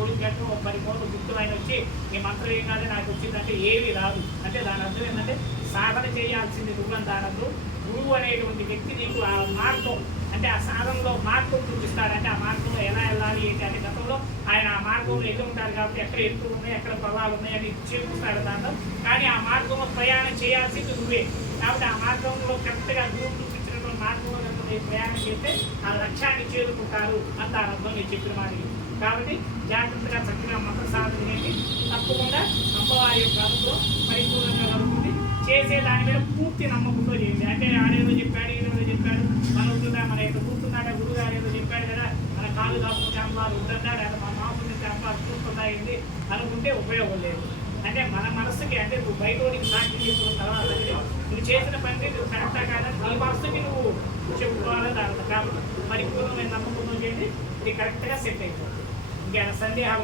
కొడుకు గంటలు 10 కోట్లు గుర్తు ఆయన వచ్చి ఈ మంత్రం ఏం కాదు నాకు వచ్చిందంటే ఏమీ రాదు. అంటే దాని అర్థం ఏంటంటే సాధన చేయాల్సింది నువ్వు దాని అర్థం. గురువు అనేటువంటి వ్యక్తి నీకు ఆ మార్గం అంటే ఆ సాధనలో మార్గం చూపిస్తాడు. అంటే ఆ మార్గంలో ఎలా వెళ్ళాలి ఏంటి అంటే గతంలో ఆయన ఆ మార్గంలో వెళ్ళి ఉంటారు కాబట్టి ఎక్కడ ఎత్తులు ఉన్నాయి ఎక్కడ పొలాలు ఉన్నాయి అని చూపిస్తాడు దాంట్లో. కానీ ఆ మార్గంలో ప్రయాణం చేయాల్సింది నువ్వే కాబట్టి ఆ మార్గంలో కరెక్ట్గా గురువు చూపించినటువంటి మార్గంలో ప్రయాణం చేస్తే ఆ లక్ష్యాన్ని చేరుకుంటారు అని దాని అర్థం నేను చెప్పిన మాటలు. కాబట్టి జాగ్రత్తగా చక్కగా మంత్ర సాధన చేయండి. తప్పకుండా అమ్మవారి యొక్క అనుభవం పరిపూర్ణంగా కలుగుతుంది. చేసే దాని మీద పూర్తి నమ్మకంతో చేయండి. అంటే ఆడేదో చెప్పాడు ఈరోజు చెప్పాడు మనవుతుందా మన యొక్క కూర్చున్నాడా గురువు గారు ఏదో చెప్పాడు కదా మన కాళ్ళు కాకపోతే అమ్మవారు ఉంటున్నాడు లేదా మన మాంసం నుంచి అమ్మవారు చూస్తున్నాయింది అనుకుంటే ఉపయోగం లేదు. అంటే మన మనస్సుకి అంటే నువ్వు బయటోడికి సాక్షి చేసుకున్న తర్వాత నువ్వు చేసిన పని నువ్వు కరెక్టా కాదని నీ మనస్సుకి నువ్వు చెప్పుకోవాలని దాని కాబట్టి పరిపూర్ణమైన నమ్మకంతో చేయండి. ఇది కరెక్ట్గా సెట్ అయిపోతుంది. ఇంకేమైనా సందేహాలు